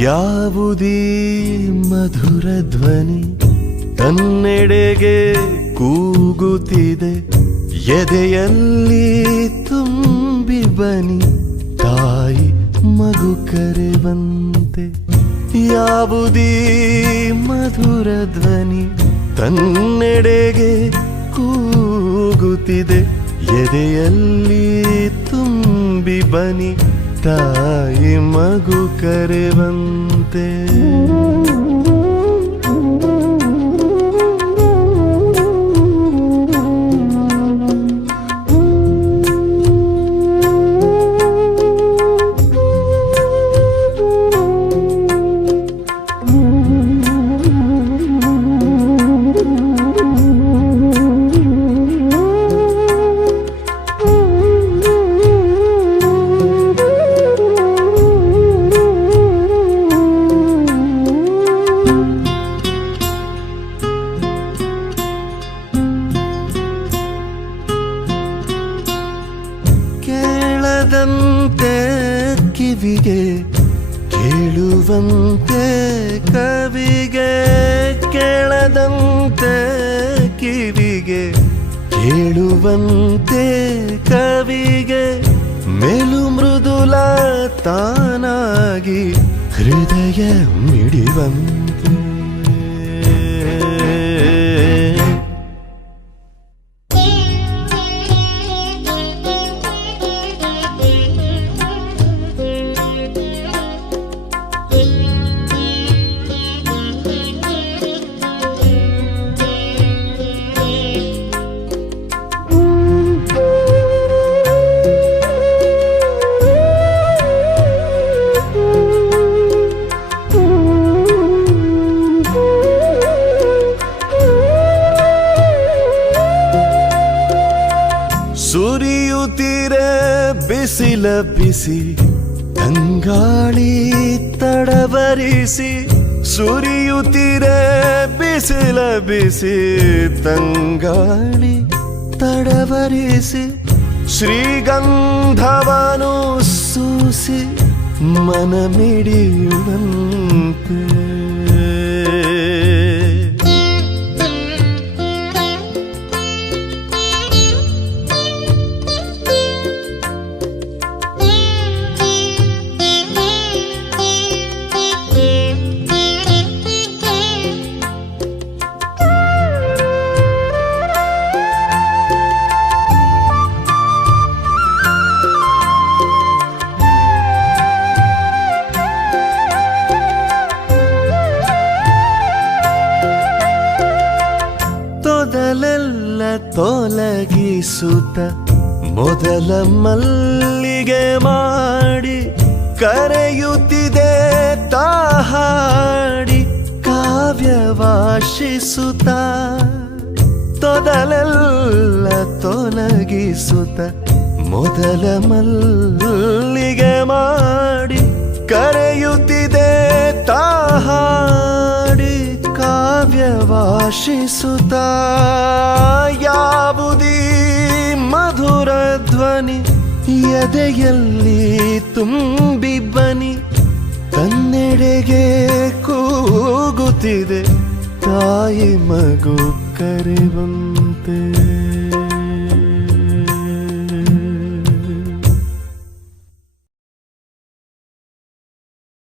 ಯಾವುದೀ ಮಧುರ ಧ್ವನಿ ತನ್ನೆಡೆಗೆ ಕೂಗುತ್ತಿದೆ, ಎದೆಯಲ್ಲಿ ತುಂಬಿ ಬನಿ ತಾಯಿ ಮಗು ಕರೆವಂತೆ. ಯಾವುದೇ ಮಧುರ ಧ್ವನಿ ತನ್ನೆಡೆಗೆ ಕೂಗುತ್ತಿದೆ, ಎದೆಯಲ್ಲಿ ತುಂಬಿ ಬನಿ ತಾಯಿ ಮಗು ಕರೆವಂತೆ. ಕಿವಿಗೆ ಕೇಳುವಂತೆ ಕವಿಗೆ ಕೇಳದಂತೆ ಕಿವಿಗೆ ಕೇಳುವಂತೆ ಕವಿಗೆ ಮೇಲು ಮೃದುಲ ತಾನಾಗಿ ಹೃದಯ ಮಿಡಿವಂತೆ. ಸುರಿಯುತ್ತೀರೆ ಬಿಸಿಲ ಬಿಸಿ ತಂಗಾಳಿ ತಡವರಿಸಿ ಸುರಿಯುತ್ತೀರ ಬಿಸಿಲ ಬಿಸಿ ತಂಗಾಳಿ ತಡವರಿಸಿ ಶ್ರೀಗಂಧವನು ಸೂಸಿ ಮನ ತೊದಲೆಲ್ಲ ತೊಲಗಿಸುತ್ತ ಮೊದಲ ಮಲ್ಲಿಗೆ ಮಾಡಿ ಕರೆಯುತ್ತಿದೆ ತಾಹಾಡಿ ಕಾವ್ಯವಾಶಿಸುತ್ತ ತೊದಲೆಲ್ಲ ತೊಲಗಿಸುತ್ತ ಮೊದಲ ಮಲ್ಲಿಗೆ ಮಾಡಿ ಕರೆಯುತ್ತಿದೆ ತಾಹಾಡಿ ಕಾವ್ಯವಾಶಿಸುತ್ತ ಯಾವುದೀ ಮಧುರ ಧ್ವನಿ ಎದೆಯಲ್ಲಿ ತುಂಬಿ ಬನಿ ತನ್ನೆಡೆಗೆ ಕೂಗುತ್ತಿದೆ ತಾಯಿ ಮಗು ಕರೆವಂತೆ.